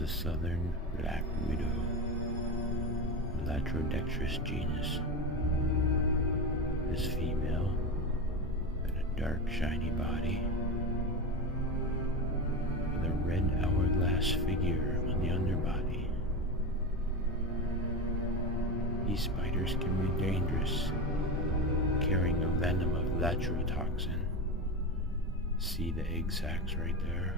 the southern black widow, Latrodextrus genus, is female, with a dark shiny body, with a red hourglass figure on the underbody. These spiders can be dangerous, carrying a venom of latrotoxin. See the egg sacs right there?